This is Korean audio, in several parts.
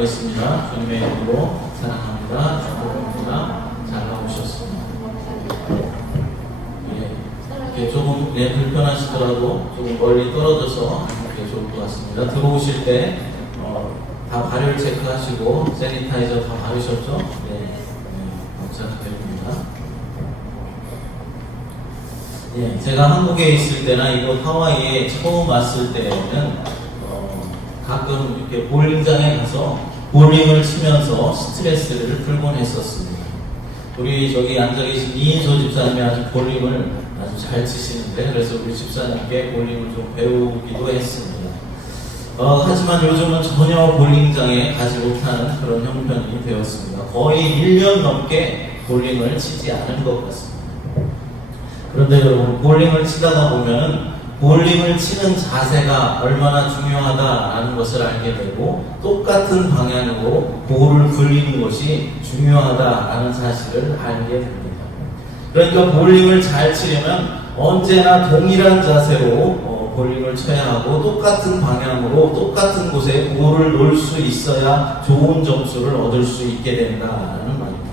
기도하겠습니다. 주님의 이름으로 사랑합니다. 축복합니다. 잘 나오셨습니다. 이렇게 조금 불편하시더라도 조금 멀리 떨어져서 이렇게 좋을 것 같습니다. 들어오실 때 다 발열 체크하시고 세니타이저 다 바르셨죠? 감사드립니다. 제가 한국에 있을 때나 이곳 하와이에 처음 왔을 때는 가끔 이렇게 볼링장에 가서 볼링을 치면서 스트레스를 풀곤 했었습니다. 우리 저기 앉아 계신 이인소 집사님이 아주 볼링을 아주 잘 치시는데, 그래서 우리 집사님께 볼링을 좀 배우기도 했습니다. 하지만 요즘은 전혀 볼링장에 가지 못하는 그런 형편이 되었습니다. 거의 1년 넘게 볼링을 치지 않은 것 같습니다. 그런데 여러분, 볼링을 치다가 보면 볼링을 치는 자세가 얼마나 중요하다라는 것을 알게 되고, 똑같은 방향으로 볼을 굴리는 것이 중요하다라는 사실을 알게 됩니다. 그러니까 볼링을 잘 치려면 언제나 동일한 자세로 볼링을 쳐야 하고, 똑같은 방향으로 똑같은 곳에 볼을 놓을 수 있어야 좋은 점수를 얻을 수 있게 된다는 말입니다.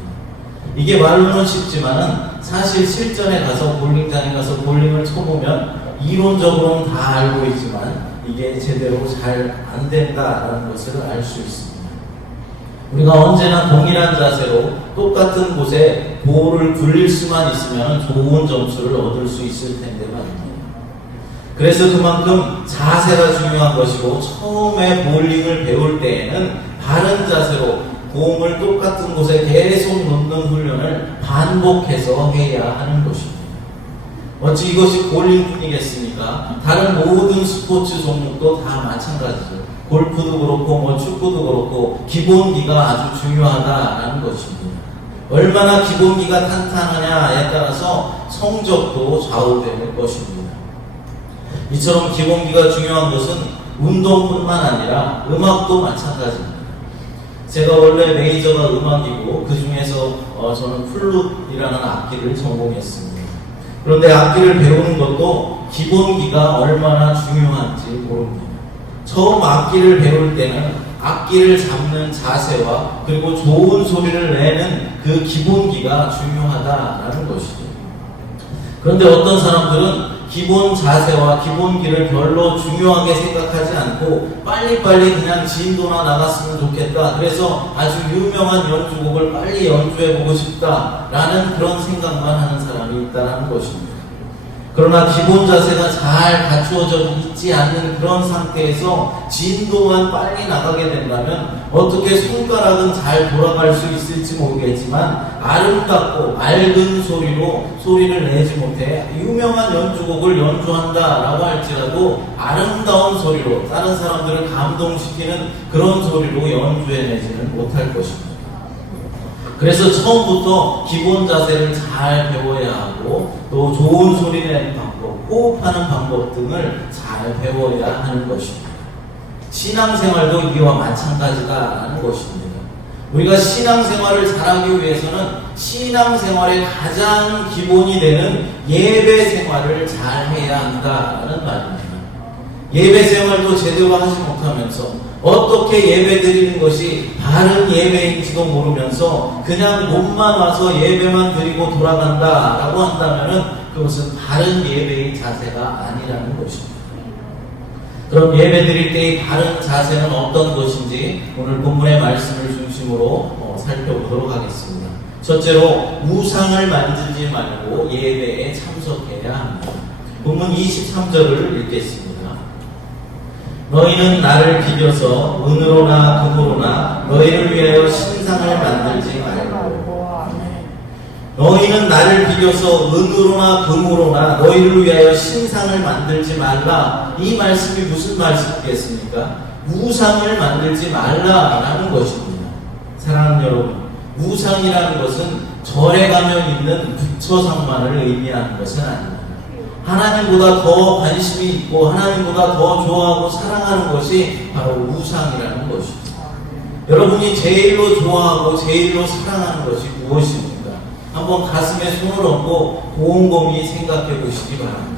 이게 말로는 쉽지만 사실 실전에 가서 볼링장에 가서 볼링을 쳐보면 이론적으로는 다 알고 있지만 이게 제대로 잘 안 된다는 것을 알 수 있습니다. 우리가 언제나 동일한 자세로 똑같은 곳에 볼을 굴릴 수만 있으면 좋은 점수를 얻을 수 있을 텐데 말입니다. 그래서 그만큼 자세가 중요한 것이고, 처음에 볼링을 배울 때에는 바른 자세로 공을 똑같은 곳에 계속 놓는 훈련을 반복해서 해야 하는 것입니다. 어찌 이것이 볼링뿐이겠습니까? 다른 모든 스포츠 종목도 다 마찬가지죠. 골프도 그렇고 축구도 그렇고 기본기가 아주 중요하다라는 것입니다. 얼마나 기본기가 탄탄하냐에 따라서 성적도 좌우되는 것입니다. 이처럼 기본기가 중요한 것은 운동뿐만 아니라 음악도 마찬가지입니다. 제가 원래 메이저가 음악이고 그 중에서 저는 플룻이라는 악기를 전공했습니다. 그런데 악기를 배우는 것도 기본기가 얼마나 중요한지 모릅니다. 처음 악기를 배울 때는 악기를 잡는 자세와 그리고 좋은 소리를 내는 그 기본기가 중요하다라는 것이죠. 그런데 어떤 사람들은 기본 자세와 기본기를 별로 중요하게 생각하지 않고 빨리빨리 그냥 진도나 나갔으면 좋겠다, 그래서 아주 유명한 연주곡을 빨리 연주해보고 싶다라는 그런 생각만 하는 사람이 있다는 것입니다. 그러나 기본 자세가 잘 갖추어져 있지 않는 그런 상태에서 진도만 빨리 나가게 된다면 어떻게 손가락은 잘 돌아갈 수 있을지 모르겠지만 아름답고 맑은 소리로 소리를 내지 못해 유명한 연주곡을 연주한다라고 할지라도 아름다운 소리로 다른 사람들을 감동시키는 그런 소리로 연주해내지는 못할 것입니다. 그래서 처음부터 기본 자세를 잘 배워야 하고, 또 좋은 소리 내는 방법, 호흡하는 방법 등을 잘 배워야 하는 것입니다. 신앙생활도 이와 마찬가지다라는 것입니다. 우리가 신앙생활을 잘하기 위해서는 신앙생활의 가장 기본이 되는 예배생활을 잘 해야 한다는 말입니다. 예배생활도 제대로 하지 못하면서 어떻게 예배 드리는 것이 바른 예배인지도 모르면서 그냥 몸만 와서 예배만 드리고 돌아간다라고 한다면 그것은 바른 예배의 자세가 아니라는 것입니다. 그럼 예배 드릴 때의 바른 자세는 어떤 것인지 오늘 본문의 말씀을 중심으로 살펴보도록 하겠습니다. 첫째로 우상을 만지지 말고 예배에 참석해야 합니다. 본문 23절을 읽겠습니다. 너희는 나를 비벼서 은으로나 금으로나 너희를 위하여 신상을 만들지 말고. 너희는 나를 비벼서 은으로나 금으로나 너희를 위하여 신상을 만들지 말라. 이 말씀이 무슨 말씀이겠습니까? 우상을 만들지 말라라는 것입니다. 사랑하는 여러분, 우상이라는 것은 절에 가면 있는 부처상만을 의미하는 것은 아닙니다. 하나님보다 더 관심이 있고 하나님보다 더 좋아하고 사랑하는 것이 바로 우상이라는 것입니다. 여러분이 제일로 좋아하고 제일로 사랑하는 것이 무엇입니까? 한번 가슴에 손을 얹고 곰곰이 생각해 보시기 바랍니다.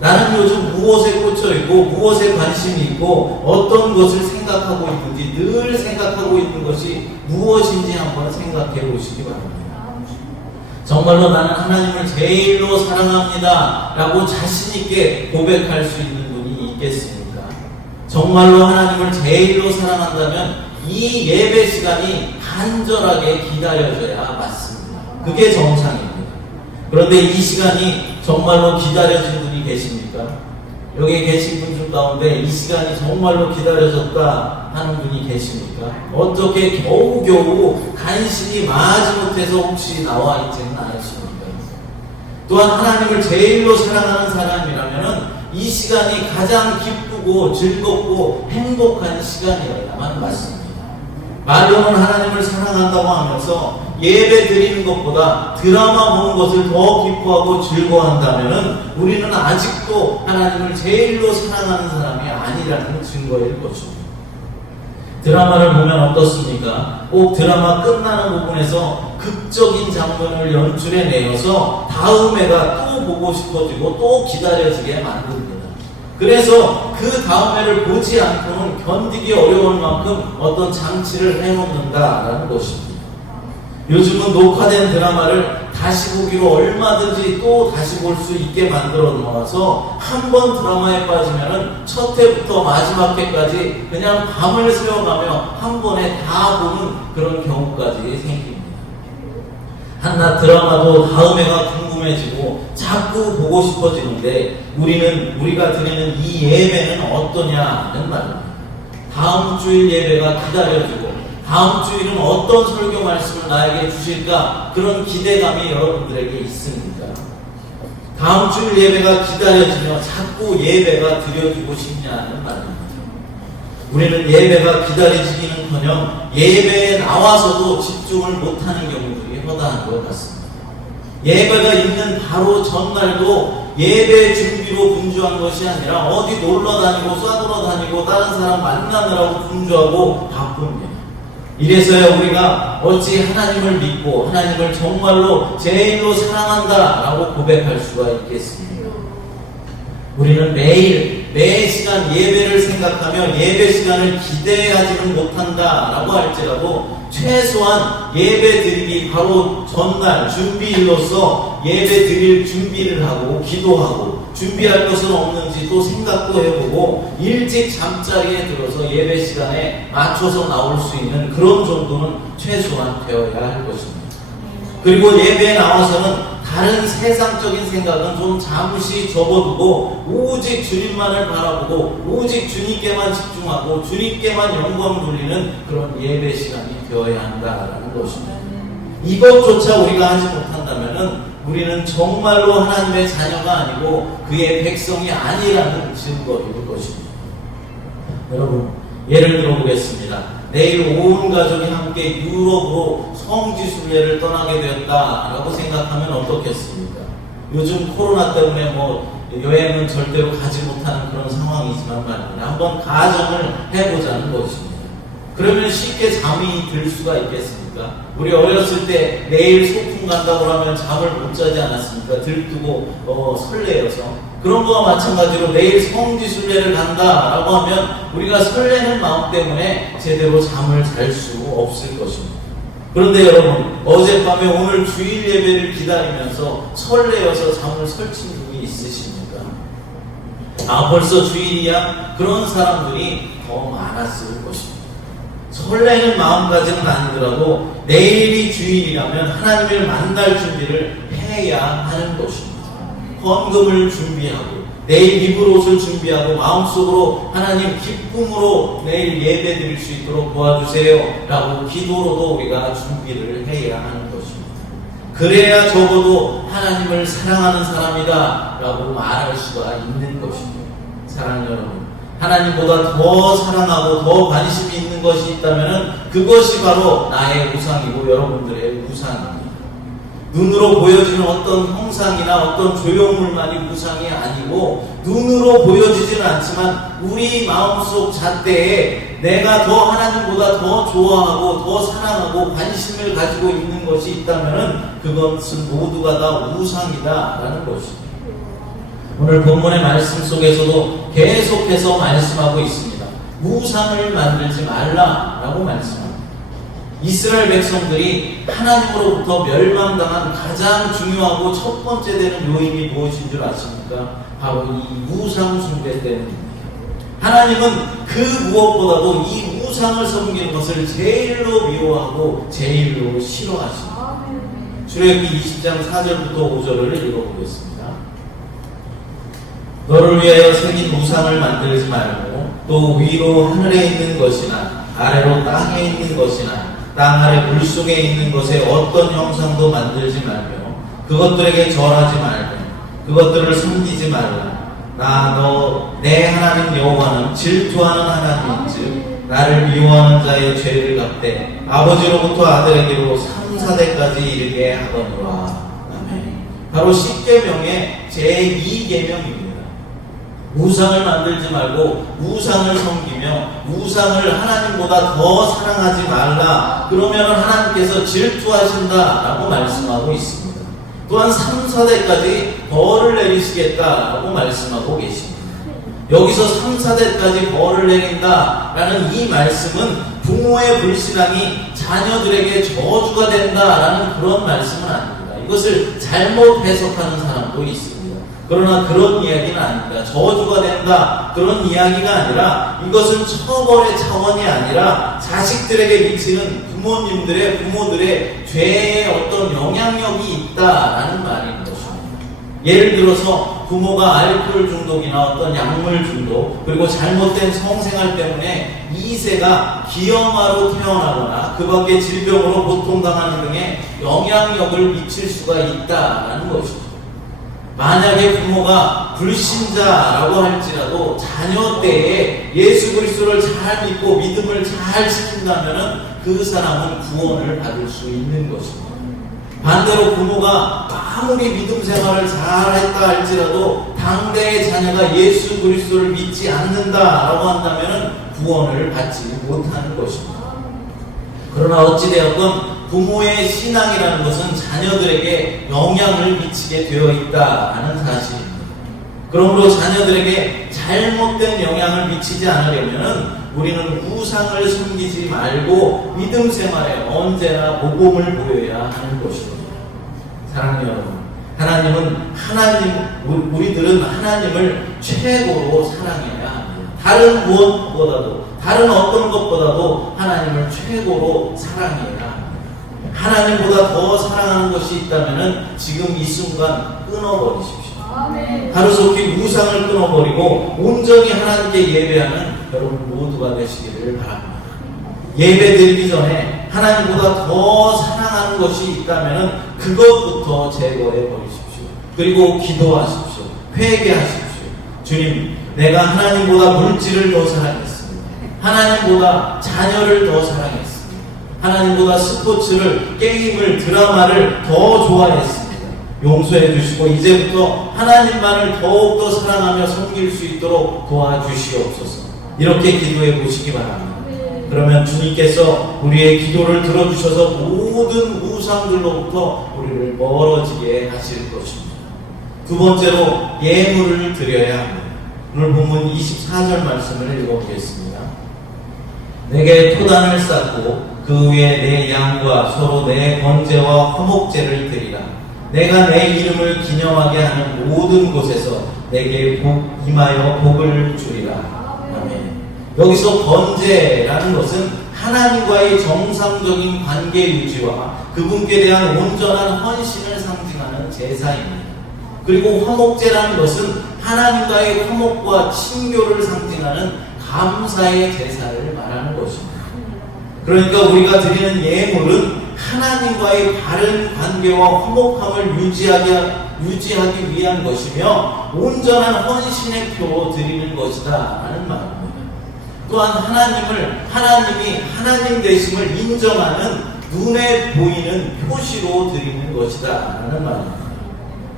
나는 요즘 무엇에 꽂혀 있고 무엇에 관심이 있고 어떤 것을 생각하고 있는지 늘 생각하고 있는 것이 무엇인지 한번 생각해 보시기 바랍니다. 정말로 나는 하나님을 제일로 사랑합니다 라고 자신있게 고백할 수 있는 분이 있겠습니까? 정말로 하나님을 제일로 사랑한다면 이 예배 시간이 간절하게 기다려져야 맞습니다. 그게 정상입니다. 그런데 이 시간이 정말로 기다려진 분이 계십니까? 여기 계신 분들 가운데 이 시간이 정말로 기다려졌다 하는 분이 계십니까? 어떻게 겨우겨우 간신히 마지못해서 혹시 나와 있지는 않으십니까? 또한 하나님을 제일로 사랑하는 사람이라면 이 시간이 가장 기쁘고 즐겁고 행복한 시간이어야만 맞습니다. 말로는 하나님을 사랑한다고 하면서 예배 드리는 것보다 드라마 보는 것을 더 기뻐하고 즐거워한다면 우리는 아직도 하나님을 제일로 사랑하는 사람이 아니라는 증거일 것입니다. 드라마를 보면 어떻습니까? 꼭 드라마 끝나는 부분에서 극적인 장면을 연출해 내어서 다음 회가 또 보고 싶어지고 또 기다려지게 만듭니다. 그래서 그 다음 회를 보지 않고는 견디기 어려울 만큼 어떤 장치를 해놓는다라는 것입니다. 요즘은 녹화된 드라마를 다시 보기로 얼마든지 또 다시 볼 수 있게 만들어 놓아서 한 번 드라마에 빠지면은 첫 회부터 마지막 회까지 그냥 밤을 새워가며 한 번에 다 보는 그런 경우까지 생깁니다. 한낱 드라마도 다음 회가 궁금해지고 자꾸 보고 싶어지는데 우리가 드리는 이 예배는 어떠냐는 말입니다. 다음 주일 예배가 기다려지고 다음 주일은 어떤 설교 말씀을 나에게 주실까 그런 기대감이 여러분들에게 있습니까? 다음 주일 예배가 기다려지며 자꾸 예배가 드려지고 싶냐는 말입니다. 우리는 예배가 기다려지기는커녕 예배에 나와서도 집중을 못하는 경우들이 허다한 것 같습니다. 예배가 있는 바로 전날도 예배 준비로 분주한 것이 아니라 어디 놀러 다니고 쏴돌아 다니고 다른 사람 만나느라고 분주하고 바쁩니다. 이래서야 우리가 어찌 하나님을 믿고 하나님을 정말로 제일로 사랑한다 라고 고백할 수가 있겠습니까? 우리는 매 시간 예배를 생각하며 예배 시간을 기대하지는 못한다 라고 할지라도 최소한 예배 드리기 바로 전날 준비일로서 예배 드릴 준비를 하고 기도하고 준비할 것은 없는지 또 생각도 해보고 일찍 잠자리에 들어서 예배 시간에 맞춰서 나올 수 있는 그런 정도는 최소한 되어야 할 것입니다. 그리고 예배에 나와서는 다른 세상적인 생각은 좀 잠시 접어두고 오직 주님만을 바라보고 오직 주님께만 집중하고 주님께만 영광 돌리는 그런 예배 시간이 되어야 한다라는 것입니다. 이것조차 우리가 하지 못한다면 우리는 정말로 하나님의 자녀가 아니고 그의 백성이 아니라는 증거일 것입니다. 여러분, 예를 들어보겠습니다. 내일 온 가족이 함께 유럽으로 성지순례를 떠나게 되었다라고 생각하면 어떻겠습니까? 요즘 코로나 때문에 여행은 절대로 가지 못하는 그런 상황이지만 말입니다. 한번 가정을 해보자는 것입니다. 그러면 쉽게 잠이 들 수가 있겠습니까? 우리 어렸을 때 내일 소풍 간다고 하면 잠을 못 자지 않았습니까? 들뜨고 설레어서. 그런 거와 마찬가지로 내일 성지순례를 간다라고 하면 우리가 설레는 마음 때문에 제대로 잠을 잘 수 없을 것입니다. 그런데 여러분, 어젯밤에 오늘 주일 예배를 기다리면서 설레어서 잠을 설친 분이 있으십니까? 벌써 주일이야? 그런 사람들이 더 많았을 것입니다. 설레는 마음까지는 아니더라도 내일이 주일이라면 하나님을 만날 준비를 해야 하는 것입니다. 헌금을 준비하고 내일 입을 옷을 준비하고 마음속으로 하나님 기쁨으로 내일 예배 드릴 수 있도록 도와주세요 라고 기도로도 우리가 준비를 해야 하는 것입니다. 그래야 적어도 하나님을 사랑하는 사람이다 라고 말할 수가 있는 것입니다. 사랑하는 여러분, 하나님보다 더 사랑하고 더 관심이 있는 것이 있다면 그것이 바로 나의 우상이고 여러분들의 우상입니다. 눈으로 보여지는 어떤 형상이나 어떤 조형물만이 우상이 아니고 눈으로 보여지지는 않지만 우리 마음속 잣대에 내가 더 하나님보다 더 좋아하고 더 사랑하고 관심을 가지고 있는 것이 있다면 그것은 모두가 다 우상이다 라는 것입니다. 오늘 본문의 말씀 속에서도 계속해서 말씀하고 있습니다. 우상을 만들지 말라라고 말씀합니다. 이스라엘 백성들이 하나님으로부터 멸망당한 가장 중요하고 첫 번째 되는 요인이 무엇인 줄 아십니까? 바로 이 우상 숭배 때문입니다. 하나님은 그 무엇보다도 이 우상을 섬기는 것을 제일로 미워하고 제일로 싫어하십니다. 출애굽기 20장 4절부터 5절을 읽어보겠습니다. 너를 위하여 생긴 우상을 만들지 말고 또 위로 하늘에 있는 것이나 아래로 땅에 있는 것이나 땅 아래 물속에 있는 것에 어떤 형상도 만들지 말며 그것들에게 절하지 말고 그것들을 섬기지 말라. 내 하나님 여호와는 질투하는 하나님인즉 나를 미워하는 자의 죄를 갚되 아버지로부터 아들에게로 3, 4대까지 이르게 하거니와. 아멘. 바로 10계명의 제2계명입니다. 우상을 만들지 말고 우상을 섬기며 우상을 하나님보다 더 사랑하지 말라. 그러면 하나님께서 질투하신다라고 말씀하고 있습니다. 또한 3, 4대까지 벌을 내리시겠다라고 말씀하고 계십니다. 여기서 3, 4대까지 벌을 내린다라는 이 말씀은 부모의 불신앙이 자녀들에게 저주가 된다라는 그런 말씀은 아닙니다. 이것을 잘못 해석하는 사람도 있습니다. 그러나 그런 이야기는 아닙니다. 저주가 된다 그런 이야기가 아니라 이것은 처벌의 차원이 아니라 자식들에게 미치는 부모들의 죄에 어떤 영향력이 있다라는 말인 것입니다. 예를 들어서 부모가 알코올 중독이나 어떤 약물 중독 그리고 잘못된 성생활 때문에 2세가 기형아로 태어나거나 그 밖에 질병으로 고통당하는 등의 영향력을 미칠 수가 있다라는 것입니다. 만약에 부모가 불신자라고 할지라도 자녀 때에 예수 그리스도를 잘 믿고 믿음을 잘 지킨다면 그 사람은 구원을 받을 수 있는 것입니다. 반대로 부모가 아무리 믿음 생활을 잘 했다 할지라도 당대의 자녀가 예수 그리스도를 믿지 않는다라고 한다면 구원을 받지 못하는 것입니다. 그러나 어찌되었건 부모의 신앙이라는 것은 자녀들에게 영향을 미치게 되어 있다는 사실입니다. 그러므로 자녀들에게 잘못된 영향을 미치지 않으려면 우리는 우상을 섬기지 말고 믿음 생활에 언제나 모범을 보여야 하는 것입니다. 사랑하는 여러분, 우리들은 하나님을 최고로 사랑해야 합니다. 다른 무엇보다도, 다른 어떤 것보다도 하나님을 최고로 사랑해야 합니다. 하나님보다 더 사랑하는 것이 있다면 지금 이 순간 끊어버리십시오. 하루속히 우상을 끊어버리고 온전히 하나님께 예배하는 여러분 모두가 되시기를 바랍니다. 예배 드리기 전에 하나님보다 더 사랑하는 것이 있다면 그것부터 제거해 버리십시오. 그리고 기도하십시오. 회개하십시오. 주님, 내가 하나님보다 물질을 더 사랑했습니다. 하나님보다 자녀를 더 사랑했습니다. 하나님보다 스포츠를, 게임을, 드라마를 더 좋아했습니다. 용서해 주시고 이제부터 하나님만을 더욱더 사랑하며 섬길 수 있도록 도와주시옵소서. 이렇게 기도해 보시기 바랍니다. 그러면 주님께서 우리의 기도를 들어주셔서 모든 우상들로부터 우리를 멀어지게 하실 것입니다. 두 번째로 예물을 드려야 합니다. 오늘 본문 24절 말씀을 읽어보겠습니다. 내게 토단을 쌓고 그 위에 내 양과 서로 내 번제와 화목제를 드리라. 내가 내 이름을 기념하게 하는 모든 곳에서 내게 임하여 복을 주리라. 아멘. 여기서 번제라는 것은 하나님과의 정상적인 관계 유지와 그분께 대한 온전한 헌신을 상징하는 제사입니다. 그리고 화목제라는 것은 하나님과의 화목과 친교를 상징하는 감사의 제사를 말하는 것입니다. 그러니까 우리가 드리는 예물은 하나님과의 바른 관계와 화목함을 유지하기 위한 것이며 온전한 헌신의 표로 드리는 것이다 라는 말입니다. 또한 하나님이 하나님 되심을 인정하는 눈에 보이는 표시로 드리는 것이다 라는 말입니다.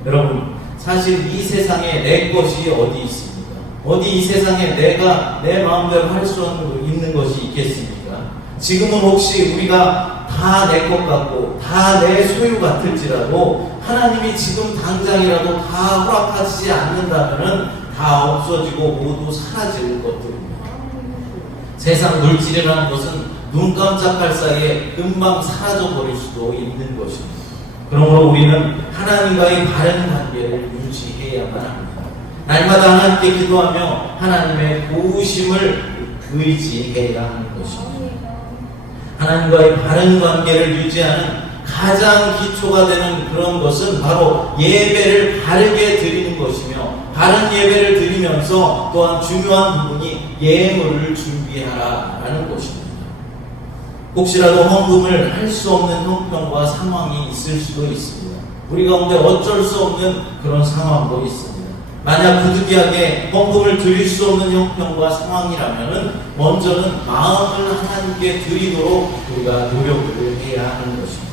여러분, 사실 이 세상에 내 것이 어디 있습니까? 어디 이 세상에 내가 내 마음대로 할 수 있는 것이 있겠습니까? 지금은 혹시 우리가 다 내 것 같고 다 내 소유 같을지라도 하나님이 지금 당장이라도 다 허락하시지 않는다면 다 없어지고 모두 사라질 것들입니다. 세상 물질이라는 것은 눈 깜짝할 사이에 금방 사라져 버릴 수도 있는 것입니다. 그러므로 우리는 하나님과의 바른 관계를 유지해야만 합니다. 날마다 하나님께 기도하며 하나님의 도우심을 의지해야 하는 것입니다. 하나님과의 바른 관계를 유지하는 가장 기초가 되는 그런 것은 바로 예배를 바르게 드리는 것이며, 바른 예배를 드리면서 또한 중요한 부분이 예물을 준비하라라는 것입니다. 혹시라도 헌금을 할 수 없는 형편과 상황이 있을 수도 있습니다. 우리 가운데 어쩔 수 없는 그런 상황도 있습니다. 만약 부득이하게 헌금을 드릴 수 없는 형편과 상황이라면 먼저는 마음을 하나님께 드리도록 우리가 노력을 해야 하는 것입니다.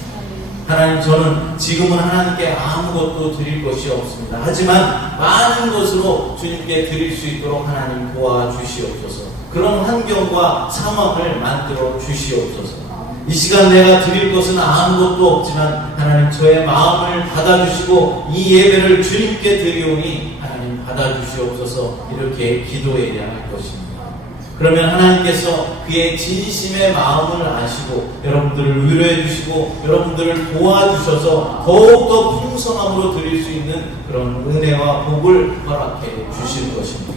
하나님, 저는 지금은 하나님께 아무것도 드릴 것이 없습니다. 하지만 많은 것으로 주님께 드릴 수 있도록 하나님 도와주시옵소서. 그런 환경과 상황을 만들어 주시옵소서. 이 시간 내가 드릴 것은 아무것도 없지만 하나님, 저의 마음을 받아주시고 이 예배를 주님께 드리오니 하나님 받아주시옵소서. 이렇게 기도해야 할 것입니다. 그러면 하나님께서 그의 진심의 마음을 아시고 여러분들을 위로해 주시고 여러분들을 도와주셔서 더욱더 풍성함으로 드릴 수 있는 그런 은혜와 복을 허락해 주실 것입니다.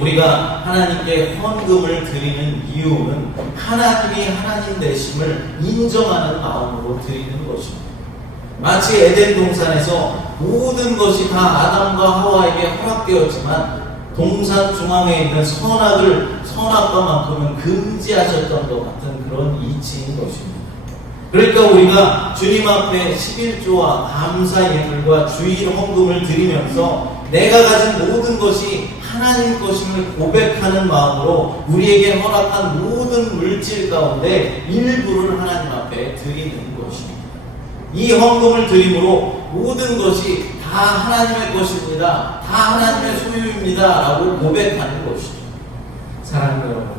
우리가 하나님께 헌금을 드리는 이유는 하나님이 하나님 되심을 인정하는 마음으로 드리는 것입니다. 마치 에덴 동산에서 모든 것이 다 아담과 하와에게 허락되었지만 동산 중앙에 있는 선악과만큼은 금지하셨던 것 같은 그런 이치인 것입니다. 그러니까 우리가 주님 앞에 11조와 감사 예물과 주일 헌금을 드리면서 내가 가진 모든 것이 하나님 것임을 고백하는 마음으로 우리에게 허락한 모든 물질 가운데 일부를 하나님 앞에 드리는 것입니다. 이 헌금을 드림으로 모든 것이 다 하나님의 것입니다. 다 하나님의 소유입니다. 라고 고백하는 것이죠. 사랑하는 여러분,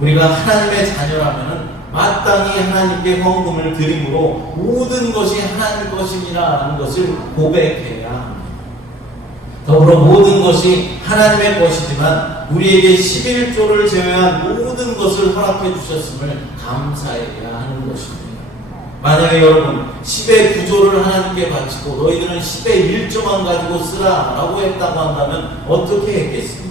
우리가 하나님의 자녀라면 마땅히 하나님께 헌금을 드림으로 모든 것이 하나님 것입니다라는 것을 고백해야 합니다. 더불어 모든 것이 하나님의 것이지만 우리에게 11조를 제외한 모든 것을 허락해 주셨음을 감사해야 하는 것입니다. 만약에 여러분 10의 9조를 하나님께 바치고 너희들은 10의 1조만 가지고 쓰라 라고 했다고 한다면 어떻게 했겠습니까?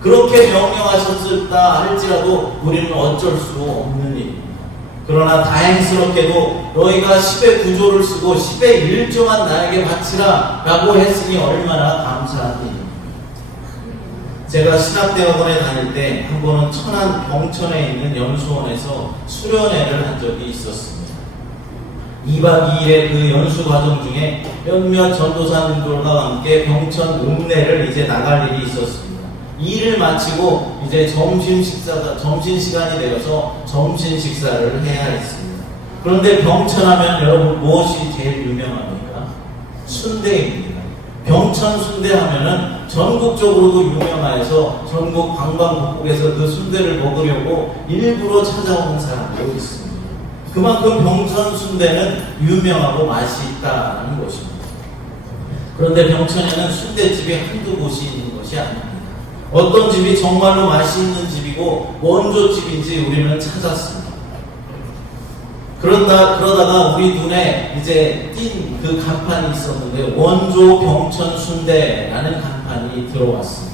그렇게 명령하셨다 할지라도 우리는 어쩔 수 없는 일입니다. 그러나 다행스럽게도 너희가 10의 9조를 쓰고 10의 1조만 나에게 바치라 라고 했으니 얼마나 감사한 일입니다. 제가 신학대학원에 다닐 때 한 번은 천안 병천에 있는 연수원에서 수련회를 한 적이 있었습니다. 2박 2일의 그 연수 과정 중에 몇몇 전도사님들과 함께 병천 읍내를 이제 나갈 일이 있었습니다. 일을 마치고 이제 점심 시간이 되어서 점심 식사를 해야 했습니다. 그런데 병천하면 여러분 무엇이 제일 유명합니까? 순대입니다. 병천 순대 하면은 전국적으로도 유명해서 전국 방방곡곡에서 그 순대를 먹으려고 일부러 찾아오는 사람도 있습니다. 그만큼 병천 순대는 유명하고 맛이 있다는 것입니다. 그런데 병천에는 순대집이 한두 곳이 있는 것이 아닙니다. 어떤 집이 정말로 맛이 있는 집이고 원조집인지 우리는 찾았습니다. 그러다가 우리 눈에 이제 띈 그 간판이 있었는데 원조 병천 순대라는 간판이 들어왔습니다.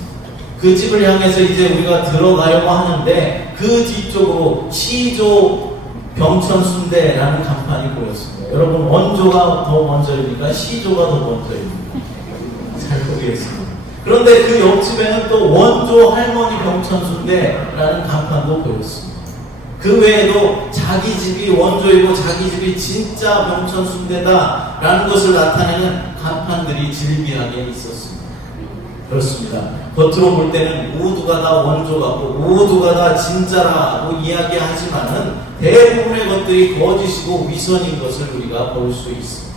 그 집을 향해서 이제 우리가 들어가려고 하는데 그 뒤쪽으로 시조 병천 순대라는 간판이 보였습니다. 여러분 원조가 더 먼저입니까? 시조가 더 먼저입니까? 잘 모르겠습니다. 그런데 그 옆집에는 또 원조 할머니 병천 순대라는 간판도 보였습니다. 그 외에도 자기 집이 원조이고 자기 집이 진짜 병천 순대다라는 것을 나타내는 간판들이 질비하게 있었습니다. 그렇습니다. 겉으로 볼 때는 모두가 다 원조 같고 모두가 다 진짜라고 이야기하지만은 대부분의 것들이 거짓이고 위선인 것을 우리가 볼 수 있습니다.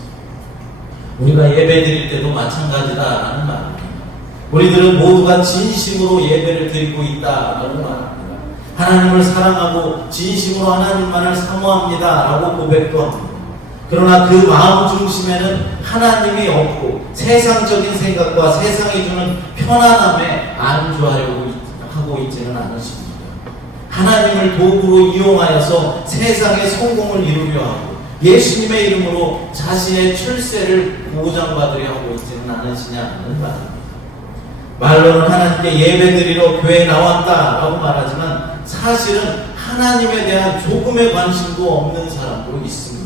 우리가 예배 드릴 때도 마찬가지다라는 말입니다. 우리들은 모두가 진심으로 예배를 드리고 있다라는 말입니다. 하나님을 사랑하고 진심으로 하나님만을 사모합니다라고 고백도 합니다. 그러나 그 마음 중심에는 하나님이 없고 세상적인 생각과 세상이 주는 편안함에 안주하려고 하고 있지는 않으십니다. 하나님을 도구로 이용하여서 세상의 성공을 이루려 하고 예수님의 이름으로 자신의 출세를 보장받으려 하고 있지는 않으시냐는 말입니다. 말로는 하나님께 예배드리러 교회에 나왔다라고 말하지만 사실은 하나님에 대한 조금의 관심도 없는 사람도 있습니다.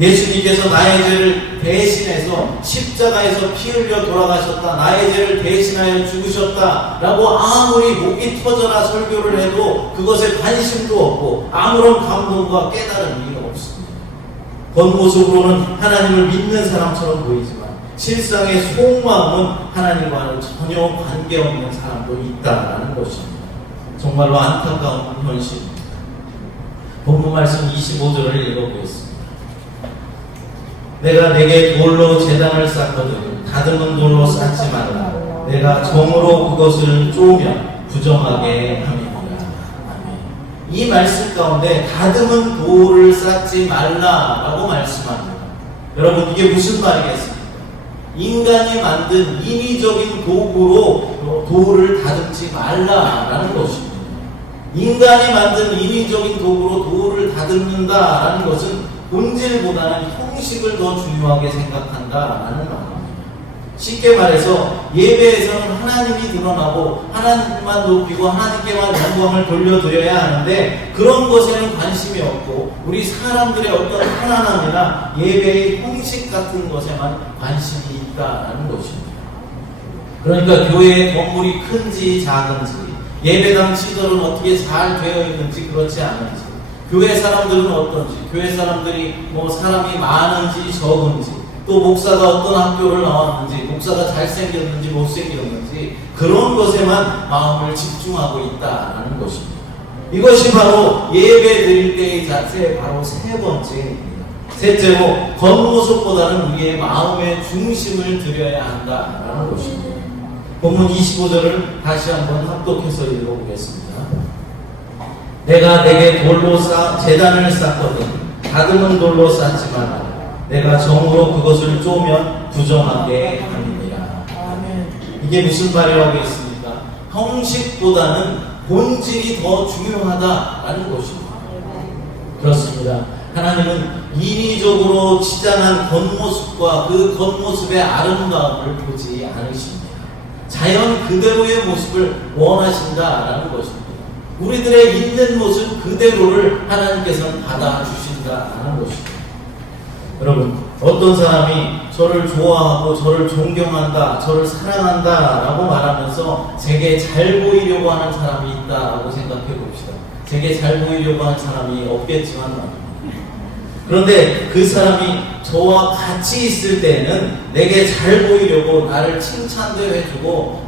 예수님께서 나의 죄를 대신해서 십자가에서 피 흘려 돌아가셨다, 나의 죄를 대신하여 죽으셨다 라고 아무리 목이 터져라 설교를 해도 그것에 관심도 없고 아무런 감동과 깨달음이 없습니다. 겉모습으로는 하나님을 믿는 사람처럼 보이지만 실상의 속마음은 하나님과는 전혀 관계없는 사람도 있다는 것입니다. 정말로 안타까운 현실입니다. 본문 말씀 25절을 읽어보겠습니다. 내가 내게 돌로 제단을 쌓거든 다듬은 돌로 쌓지 말라. 내가 정으로 그것을 쪼면 부정하게 함이니라. 아멘. 이 말씀 가운데 다듬은 돌을 쌓지 말라라고 말씀합니다. 여러분, 이게 무슨 말이겠습니까? 인간이 만든 인위적인 도구로 돌을 다듬지 말라라는 것입니다. 인간이 만든 인위적인 도구로 돌을 다듬는다라는 것은 본질보다는 형식을 더 중요하게 생각한다라는 말입니다. 쉽게 말해서 예배에서는 하나님이 드러나고 하나님만 높이고 하나님께만 영광을 돌려드려야 하는데 그런 것에는 관심이 없고 우리 사람들의 어떤 편안함이나 예배의 형식 같은 것에만 관심이 있다라는 것입니다. 그러니까 교회의 건물이 큰지 작은지, 예배당 시설은 어떻게 잘 되어 있는지 그렇지 않은지, 교회 사람들은 어떤지, 교회 사람들이 사람이 많은지 적은지, 또 목사가 어떤 학교를 나왔는지, 목사가 잘생겼는지 못생겼는지 그런 것에만 마음을 집중하고 있다라는 것입니다. 이것이 바로 예배 드릴 때의 자세의 바로 세 번째입니다. 셋째로, 겉모습보다는 우리의 마음의 중심을 드려야 한다라는 것입니다. 본문 25절을 다시 한번 합독해서 읽어보겠습니다. 내가 내게 돌로 제단을 쌓거든 다듬은 돌로 쌓지 마라. 내가 정으로 그것을 쪼면 부정하게 함이니라. 아멘. 이게 무슨 말이라고 했습니까? 형식보다는 본질이 더 중요하다라는 것입니다. 그렇습니다. 하나님은 인위적으로 치장한 겉모습과 그 겉모습의 아름다움을 보지 않으십니다. 자연 그대로의 모습을 원하신다라는 것입니다. 우리들의 있는 모습 그대로를 하나님께서는 받아주신다라는 것입니다. 여러분, 어떤 사람이 저를 좋아하고 저를 존경한다, 저를 사랑한다 라고 말하면서 제게 잘 보이려고 하는 사람이 있다라고 생각해 봅시다. 제게 잘 보이려고 하는 사람이 없겠지만 말입니다. 그런데 그 사람이 저와 같이 있을 때는 내게 잘 보이려고 나를 칭찬도 해주고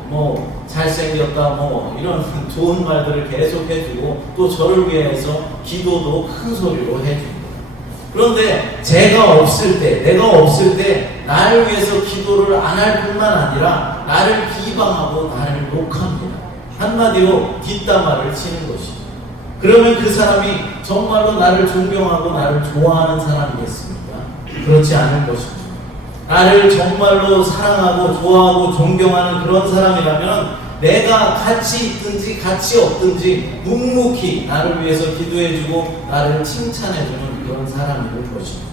잘생겼다 이런 좋은 말들을 계속 해주고 또 저를 위해서 기도도 큰 소리로 해줍니다. 그런데 내가 없을 때 나를 위해서 기도를 안 할 뿐만 아니라 나를 비방하고 나를 욕합니다. 한마디로 뒷담화를 치는 것입니다. 그러면 그 사람이 정말로 나를 존경하고 나를 좋아하는 사람이겠습니까? 그렇지 않을 것입니다. 나를 정말로 사랑하고 좋아하고 존경하는 그런 사람이라면 내가 같이 있든지 같이 없든지 묵묵히 나를 위해서 기도해주고 나를 칭찬해주는 그런 사람이 될 것입니다.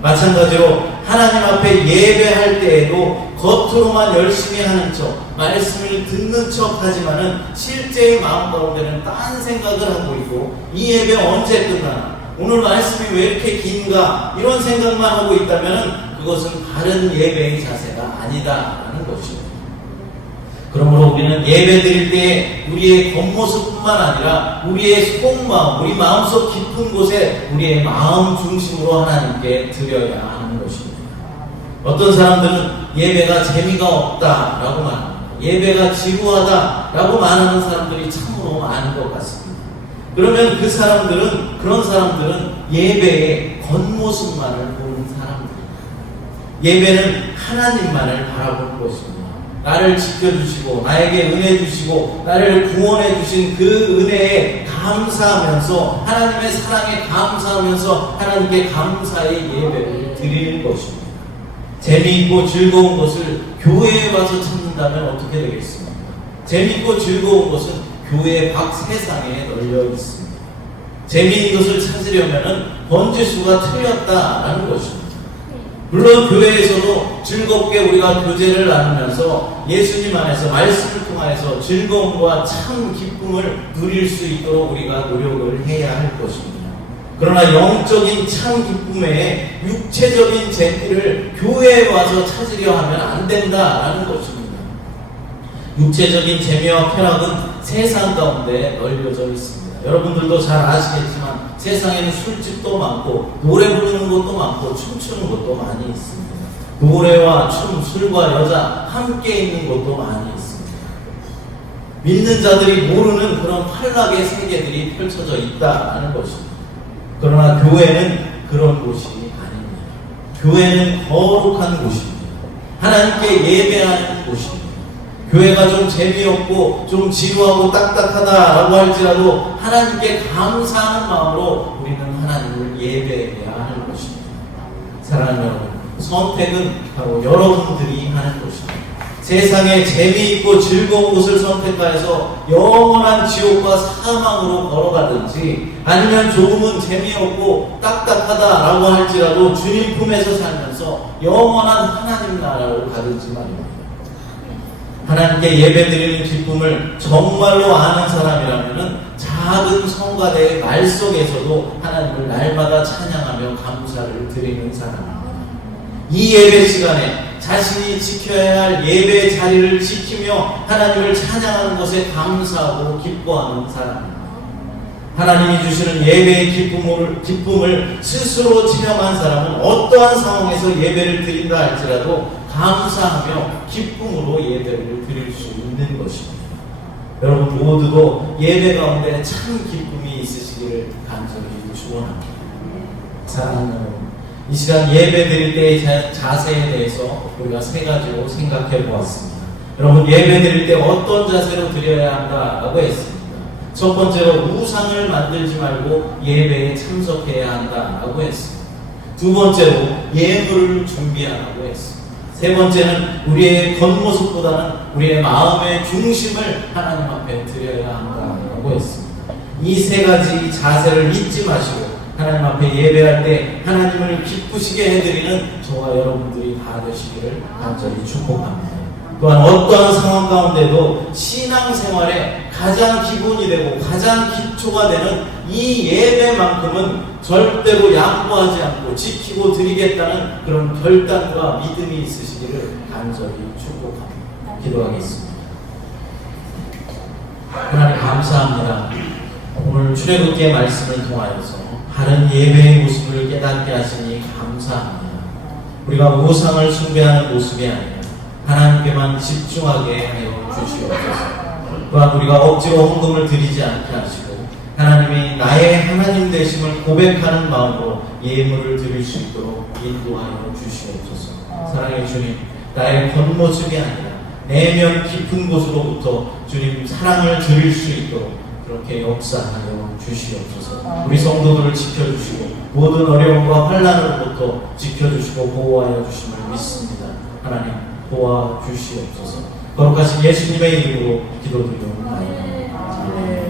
마찬가지로 하나님 앞에 예배할 때에도 겉으로만 열심히 하는 척, 말씀을 듣는 척 하지만은 실제의 마음 가운데는 딴 생각을 하고 있고 이 예배 언제 끝나나? 오늘 말씀이 왜 이렇게 긴가? 이런 생각만 하고 있다면은 그것은 바른 예배의 자세가 아니다라는 것입니다. 그러므로 우리는 예배 드릴 때 우리의 겉모습뿐만 아니라 우리의 속마음, 우리 마음속 깊은 곳에 우리의 마음 중심으로 하나님께 드려야 하는 것입니다. 어떤 사람들은 예배가 재미가 없다라고 말합니다. 예배가 지루하다라고 말하는 사람들이 참으로 많은 것 같습니다. 그러면 그런 사람들은 예배의 겉모습만을 보는 사람들입니다. 예배는 하나님만을 바라보는 것입니다. 나를 지켜주시고 나에게 은혜 주시고 나를 구원해 주신 그 은혜에 감사하면서 하나님의 사랑에 감사하면서 하나님께 감사의 예배를 드리는 것입니다. 재미있고 즐거운 것을 교회에 와서 찾는다면 어떻게 되겠습니까? 재미있고 즐거운 것은 교회 밖 세상에 널려 있습니다. 재미있는 것을 찾으려면 번지수가 틀렸다라는 것입니다. 물론 교회에서도 즐겁게 우리가 교제를 나누면서 예수님 안에서 말씀을 통하여서 즐거움과 참 기쁨을 누릴 수 있도록 우리가 노력을 해야 할 것입니다. 그러나 영적인 참 기쁨 외에 육체적인 재미를 교회에 와서 찾으려 하면 안 된다라는 것입니다. 육체적인 재미와 쾌락은 세상 가운데 널려져 있습니다. 여러분들도 잘 아시겠지만 세상에는 술집도 많고 노래 부르는 것도 많고 춤추는 것도 많이 있습니다. 노래와 춤, 술과 여자 함께 있는 것도 많이 있습니다. 믿는 자들이 모르는 그런 환락의 세계들이 펼쳐져 있다는 것입니다. 그러나 교회는 그런 곳이 아닙니다. 교회는 거룩한 곳입니다. 하나님께 예배하는 곳입니다. 교회가 좀 재미없고 좀 지루하고 딱딱하다라고 할지라도 하나님께 감사하는 마음으로 우리는 하나님을 예배해야 하는 것입니다. 사랑하는 여러분, 선택은 바로 여러분들이 하는 것입니다. 세상에 재미있고 즐거운 곳을 선택하여서 영원한 지옥과 사망으로 걸어가든지 아니면 조금은 재미없고 딱딱하다라고 할지라도 주님 품에서 살면서 영원한 하나님 나라로 가든지 말입니다. 하나님께 예배드리는 기쁨을 정말로 아는 사람이라면 작은 성가대의 말 속에서도 하나님을 날마다 찬양하며 감사를 드리는 사람입니다. 이 예배 시간에 자신이 지켜야 할 예배의 자리를 지키며 하나님을 찬양하는 것에 감사하고 기뻐하는 사람입니다. 하나님이 주시는 예배의 기쁨을 스스로 체험한 사람은 어떠한 상황에서 예배를 드린다 할지라도 감사하며 기쁨으로 예배를 드릴 수 있는 것입니다. 여러분 모두도 예배 가운데 참 기쁨이 있으시기를 간절히 축원합니다. 사랑하는 여러분, 이 시간 예배 드릴 때의 자세에 대해서 우리가 세 가지로 생각해 보았습니다. 여러분 예배 드릴 때 어떤 자세로 드려야 한다라고 했습니다. 첫 번째로 우상을 만들지 말고 예배에 참석해야 한다라고 했습니다. 두 번째로 예물을 준비하라고 했습니다. 세 번째는 우리의 겉모습보다는 우리의 마음의 중심을 하나님 앞에 드려야 한다고 했습니다. 이 세 가지 자세를 잊지 마시고 하나님 앞에 예배할 때 하나님을 기쁘시게 해드리는 저와 여러분들이 다 되시기를 간절히 축복합니다. 또한 어떠한 상황 가운데도 신앙생활의 가장 기본이 되고 가장 기초가 되는 이 예배만큼은 절대로 양보하지 않고 지키고 드리겠다는 그런 결단과 믿음이 있으시기를 간절히 축복합니다. 기도하겠습니다. 하나님 감사합니다. 오늘 출애굽기의 말씀을 통하여서 다른 예배의 모습을 깨닫게 하시니 감사합니다. 우리가 우상을 숭배하는 모습이 아니라 하나님께만 집중하게 하여 주시옵소서. 또한 우리가 억지로 헌금을 드리지 않게 하시고 하나님이 나의 하나님 되심을 고백하는 마음으로 예물을 드릴 수 있도록 인도하여 주시옵소서. 사랑의 주님, 나의 겉모습이 아니라 내면 깊은 곳으로부터 주님 사랑을 드릴 수 있도록 그렇게 역사하여 주시옵소서. 우리 성도들을 지켜주시고 모든 어려움과 환난으로부터 지켜주시고 보호하여 주심을 믿습니다. 하나님 도와주시옵소서. 거룩하신 예수님의 이름으로 기도드리옵나이다. 아멘.